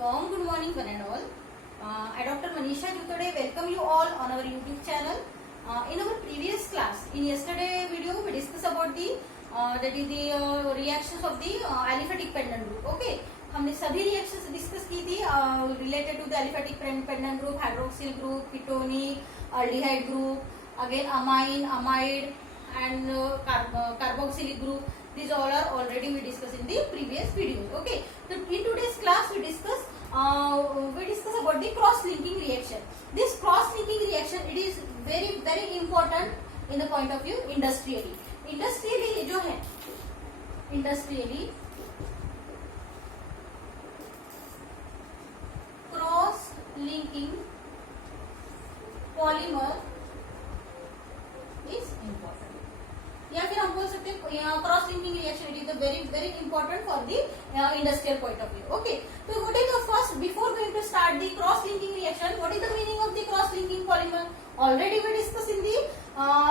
warm good morning one and all. I Dr. Manisha today welcome you all on our YouTube channel. In our previous class, in yesterday video, we discussed about the that is the reactions of the aliphatic pendant group. Okay, हमने सभी reactions discuss की थी related to the aliphatic pendant group, hydroxyl group, ketonic, aldehyde group, again amine, amide, and carboxylic group. These all are already we discussed in the previous videos. Okay, so in today's class we discuss about the cross-linking reaction. This cross-linking reaction it is very important in the point of view industrially. Industrially जो है industrially cross-linking polymer is important. या फिर हम बोल सकते हैं cross linking reaction it is very important for the industrial point of view. Okay, तो what is the first before going to start the cross linking reaction what is the meaning of the cross linking polymer. Already we discuss in the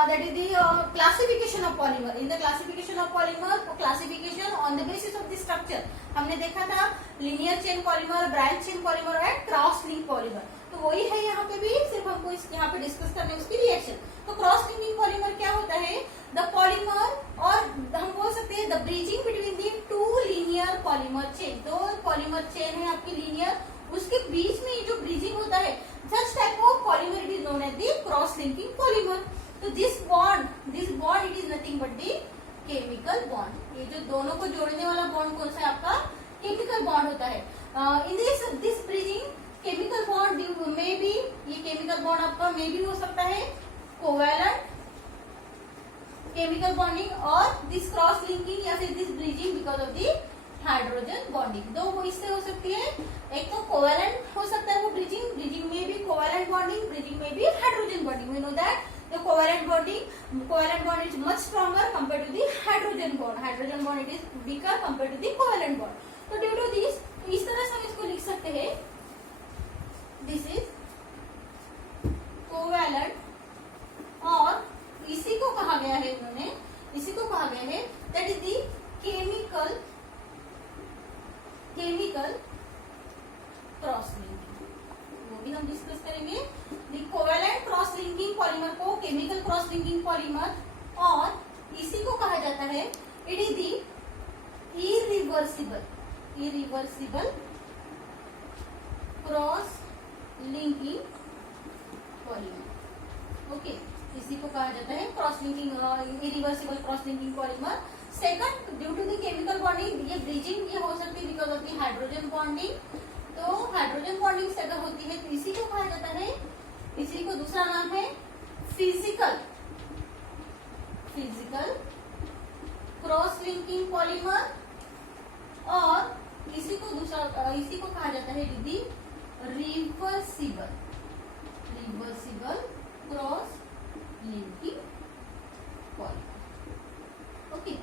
that is the classification of polymer. In the classification of polymer, classification on the basis of the structure हमने देखा था linear chain polymer, branch chain polymer और cross link polymer. तो वही है यहाँ पे भी, सिर्फ हमको यहाँ पे डिस्कस करने उसकी रिएक्शन. तो क्रॉस लिंकिंग पॉलीमर क्या होता है? द पॉलीमर और हम बोल सकते हैं the bridging between the two linear polymer chain. दो पॉलीमर चेन है आपकी लीनियर, उसके बीच में जो ब्रिजिंग होता है such type of polymer it is known as the cross linking polymer. तो this bond it is nothing but the chemical bond. ये जो दोनों को जोड़ने वाला बॉन्ड कौन सा है आपका? केमिकल बॉन्ड होता है. In this bridging chemical bond में भी ये केमिकल बॉन्ड आपका में भी हो सकता है कोवैलेंट केमिकल बॉन्डिंग और दिस क्रॉस लिंकिंग या फिर this bridging because of the hydrogen bonding. दो वो इससे हो सकती है, एक तो कोवैलेंट हो सकता है वो ब्रिजिंग में भी कोवैलेंट बॉन्डिंग, ब्रिजिंग में भी hydrogen bonding. We know that the covalent bond is much stronger compared to the hydrogen bond it is weaker compared to the covalent bond. so due to this इस तरह से हम इसको लिख सकते हैं this is covalent और इसी को कहा गया है that is the chemical cross linking. वो भी हम डिस्कस करेंगे. कोवैलेंट क्रॉस लिंकिंग पॉलीमर को केमिकल क्रॉस लिंकिंग पॉलीमर और इसी को कहा जाता है it is the irreversible cross linking polymer. Okay, इसी को कहा जाता है cross linking irreversible cross linking polymer. Second, due to the chemical bonding ये ब्रिजिंग ये हो सकती है because of the hydrogen bonding. तो हाइड्रोजन बॉन्डिंग से अगर होती है तो इसी को कहा जाता है, इसी को दूसरा नाम है फिजिकल क्रॉस लिंकिंग पॉलीमर और इसी को कहा जाता है the reversible cross linking polymer. Okay,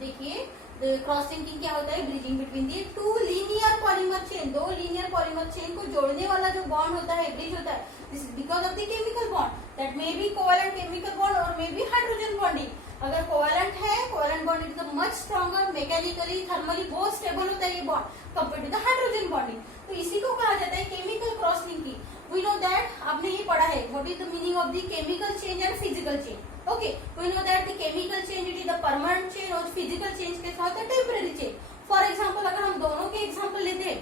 देखिए क्रॉस लिंकिंग क्या होता है? Bridging between the two linear polymer chain. दो लीनियर पॉलीमर चेन को जोड़ने वाला जो बॉन्ड होता है, ब्रिज होता है, this is because of the chemical bond that may be covalent chemical bond और मे बी हाइड्रोजन बॉन्डिंग. अगर कोवैलेंट है, covalent bond is much stronger, mechanically thermally बहुत स्टेबल होता है ये bond compare to the hydrogen bonding. तो इसी को कहा जाता है chemical cross linking. We know that आपने ये पढ़ा है what is the meaning of the chemical change and physical change. Okay, we know that the chemical change it is the permanent change और physical change के साथ है temporary change. For example, अगर हम दोनों के एग्जाम्पल लेते हैं,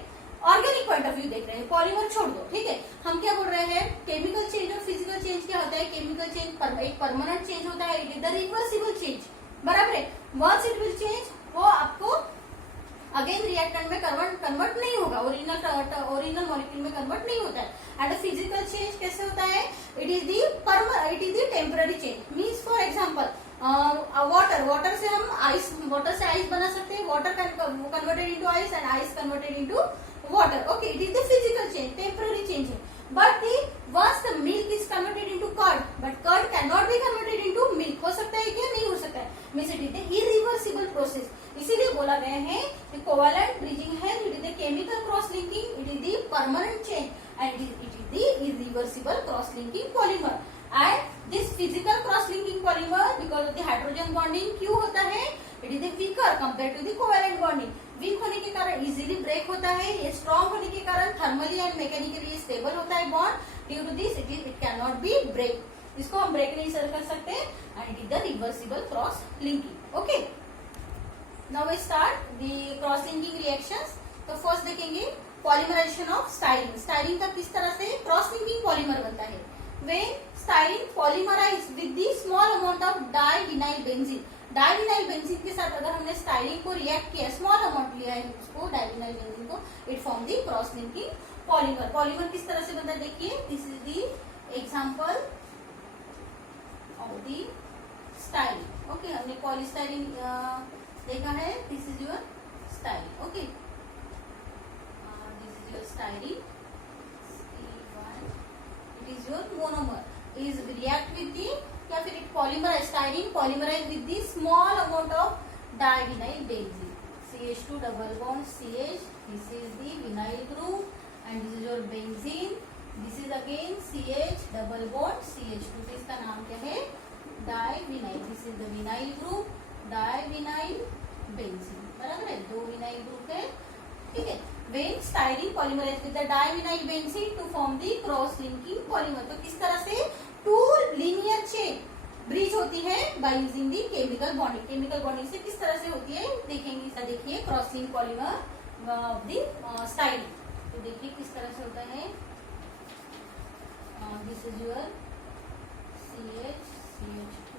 ऑर्गेनिक पॉइंट ऑफ व्यू देख रहे हैं, पॉलीमर छोड़ दो, ठीक है, हम क्या बोल रहे हैं? केमिकल चेंज और फिजिकल चेंज क्या होता है? केमिकल चेंज एक परमानेंट चेंज होता है, it is the reversible change. बराबर है. वंस इट विल चेंज वो आपको अगेन रिएक्टेंट में कन्वर्ट नहीं होगा, ओरिजिनल मॉलिक्यूल में कन्वर्ट नहीं होता है. एंड फिजिकल चेंज कैसे होता है? It is the temporary change. Means for example water से हम आइस बना सकते हैं, water converted into ice and ice converted into water. Okay, it is the physical change, temporary change है. But once the milk is converted into curd, but curd cannot be converted into milk. हो सकता है क्या? नहीं हो सकता है. Means it is the irreversible process. इसीलिए बोला गया है कि कोवैलेंट ब्रिजिंग है, it is the chemical cross linking, it is the permanent change and it is the irreversible cross linking polymer. And this physical cross linking polymer because of the hydrogen bonding क्यों होता है? It is weaker compare to the covalent bonding. Weak होने के कारण easily break होता है, ये strong होने के कारण थर्मली एंड मैकेनिकली स्टेबल होता है bond. Due to this it can not be break, इसको हम ब्रेक नहीं कर सकते and it is the reversible cross linking. Okay, now we start the cross linking reactions. तो फर्स्ट देखेंगे पॉलीमराइजेशन ऑफ स्टाइरिन। स्टाइरिन का किस तरह से क्रॉस लिंकिंग पॉलीमर बनता है? When styrene polymerize with the small amount of divinyl benzene. Divinyl benzene के साथ अगर हमने स्टाइरिन को रिएक्ट किया, स्मॉल अमाउंट लिया है उसको डाइविनाइल बेंजीन को, it form the cross linking polymer. Polymer किस तरह से बनता है देखिए, this is the example of the styrene. Okay, हमने पॉलीस्टाइरिन देखा है, this is your styrene. Okay, this is your styrene, it is your monomer, is react with the या फिर एक polymerize, styrene polymerize with the small amount of divinyl benzene, CH2 double bond CH, this is the vinyl group and this is your benzene, this is again CH double bond CH2, तो इसका नाम क्या है? Divinyl. This is the vinyl group, divinyl benzene, बराबर है, दो vinyl group है, ठीक है। When styrene polymerized with the divinyl benzene to form the cross linking polymer, तो किस तरह से टू linear chain ब्रिज होती है by using the chemical bonding. Chemical bonding से किस तरह से होती है देखेंगे, इसे देखिए cross link polymer of the styrene. तो देखिए किस तरह से होता है, this is your CH CH2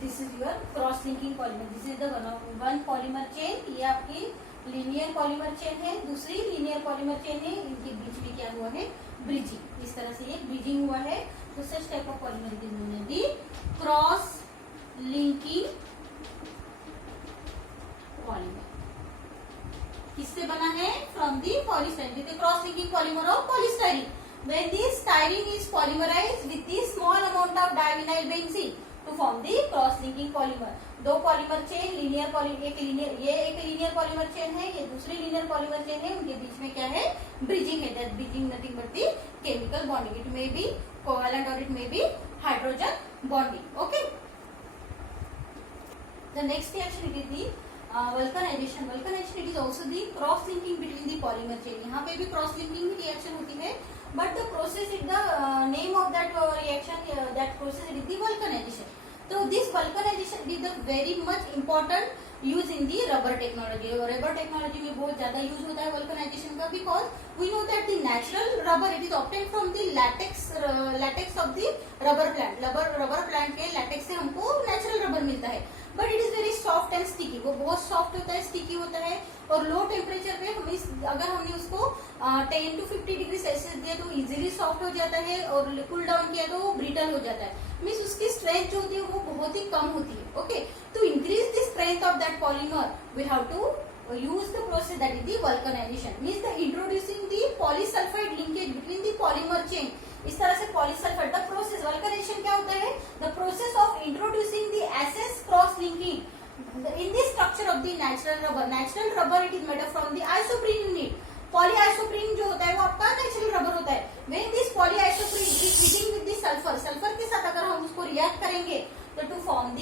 this is your cross linking polymer. This is the one polymer chain, ये आपकी लीनियर पॉलीमर चेन है, दूसरी लीनियर पॉलीमर चेन है, इनके बीच में क्या हुआ है? ब्रिजिंग। इस तरह से ये ब्रिजिंग हुआ है, तो such type of polymer is the cross linking polymer. किससे बना है? From the polystyrene, cross linking polymer of polystyrene. When the styrene is polymerized with the small amount of divinyl benzene to form the cross linking polymer. दो polymer chain, linear ये एक linear polymer chain है, ये दूसरी linear polymer chain है, उनके बीच में क्या है? ब्रिजिंग है। That bridging nothing but the chemical bonding, it may be covalent और it may be hydrogen bonding. Okay, the next reaction it is the vulcanization. Vulcanization it is also the cross linking between the polymer chain. यहाँ पे भी cross linking reaction होती है, but the process is the name of that reaction, that process is the vulcanization. So this vulcanization is the very much important use in the rubber technology. Rubber technology में बहुत ज्यादा use होता है vulcanization का, because we know that the natural rubber it is obtained from the latex of the rubber plant. rubber plant के latex से हमको natural rubber मिलता है, but it is very soft and sticky. वो बहुत soft होता है, sticky होता है, और लो टेम्परेचर पे अगर हमने उसको 10 to 50 डिग्री सेल्सियस दिया तो इजीली सॉफ्ट हो जाता है, और कूल डाउन किया तो वो ब्रिटल हो जाता है। मीन्स उसकी स्ट्रेंथ जो होती है वो बहुत ही कम होती है। Okay, to increase the strength of that polymer we have to use the process that is the vulcanization. Means the introducing the polysulphide linkage between the polymer chain. इस तरह से पॉलीसल्फाइड, द प्रोसेस वल्कनाइजेशन क्या होता है? The process of introducing the SS cross linking in the structure of the natural rubber. Natural rubber it is made up from the isoprene unit. Polyisoprene जो होता है वो आपका नेचुरल रबर होता है। When this polyisoprene is meeting with the sulfur, sulphur के साथ अगर हम उसको रिएक्ट करेंगे तो to form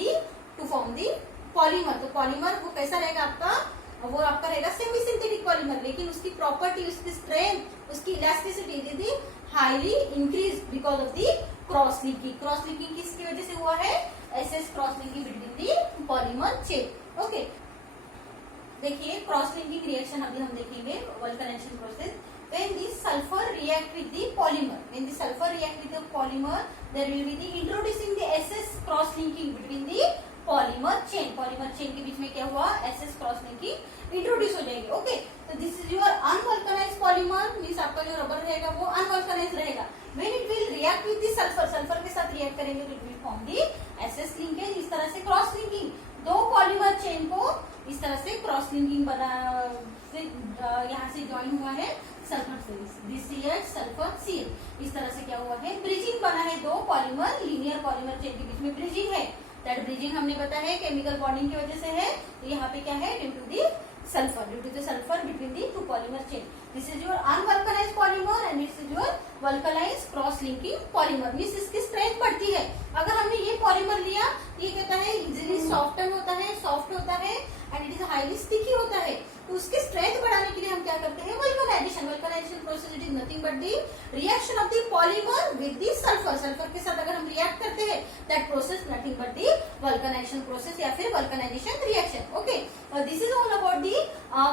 the polymer, तो पॉलीमर वो कैसा रहेगा आपका? वो आपका रहेगा सेमी सिंथेटिक पॉलीमर, लेकिन उसकी प्रॉपर्टी, उसकी स्ट्रेंथ, उसकी इलास्टिसिटी यदि highly increase because of the cross linking. Cross linking किसकी वजह से हुआ है? SS cross linking between the polymer chain. Okay, देखिए क्रॉस लिंकिंग रिएक्शन अभी हम देखेंगे, vulcanization process. When the sulfur react with the polymer, when the sulfur react with the polymer, there will be the introducing the SS cross linking between the polymer chain. Polymer chain के बीच में क्या हुआ, SS cross linking introduce हो जाएगी। Okay, तो this is your unvulcanized polymer, means आपका जो rubber रहेगा वो अनवल्कनाइज्ड रहेगा। When it will react with the sulphur, sulphur के साथ रिएक्ट करेंगे तो it will form the SS linkage. इस तरह से क्रॉस लिंकिंग, दो पॉलीमर चेन को इस तरह से क्रॉस लिंकिंग बना यहाँ से ज्वाइन हुआ है सल्फर से, दिस इज सल्फर सील। इस तरह से क्या हुआ है, ब्रिजिंग बना है, दो पॉलीमर लीनियर पॉलीमर चेन के बीच में ब्रिजिंग है। दैट ब्रिजिंग हमने बताया है केमिकल बॉन्डिंग की वजह से है। तो यहाँ पे क्या है, due to the sulfur, due to the sulfur between the two polymer chain. This is your unvulcanized polymer and this is your vulcanized cross linking polymer. Means इसकी स्ट्रेंथ बढ़ती है। अगर हमने ये पॉलीमर लिया, ये कहता है इजिली सॉफ्टन होता है, सॉफ्ट होता है and it is highly sticky होता है। तो उसकी स्ट्रेंथ बढ़ाने के लिए हम क्या करते हैं, vulcanization. Vulcanization process it is nothing but the reaction of the polymer with the sulphur. Sulphur के साथ अगर हम रिएक्ट करते हैं, that process nothing but the vulcanization process या फिर vulcanization reaction. Okay, this is all about the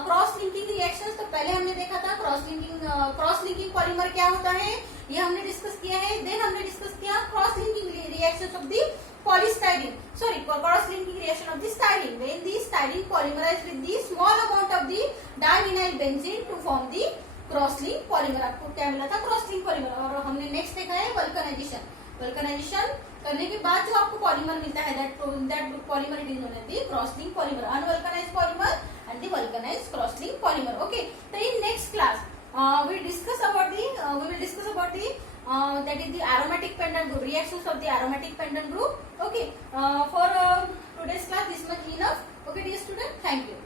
cross linking reactions. तो पहले हमने देखा था क्रॉस लिंकिंग पॉलीमर क्या होता है, ये हमने डिस्कस किया है। देन हमने डिस्कस किया cross linking reactions of the polystyrene, sorry, cross linking reaction of the styrene, when the styrene polymerized with the small amount of the divinyl benzene to form the cross link polymer। आपको क्या मिला था, cross link polymer. और हमने next देखा है vulcanization. Vulcanization करने के बाद जो आपको पॉलीमर मिलता है, that polymer it is known as the cross link polymer, unvulcanized polymer and the vulcanized cross link polymer. Okay, तो in next class we will discuss about the that is the aromatic pendant group, reactions of the aromatic pendant group. Okay, for today's class this much enough. Okay dear student, thank you.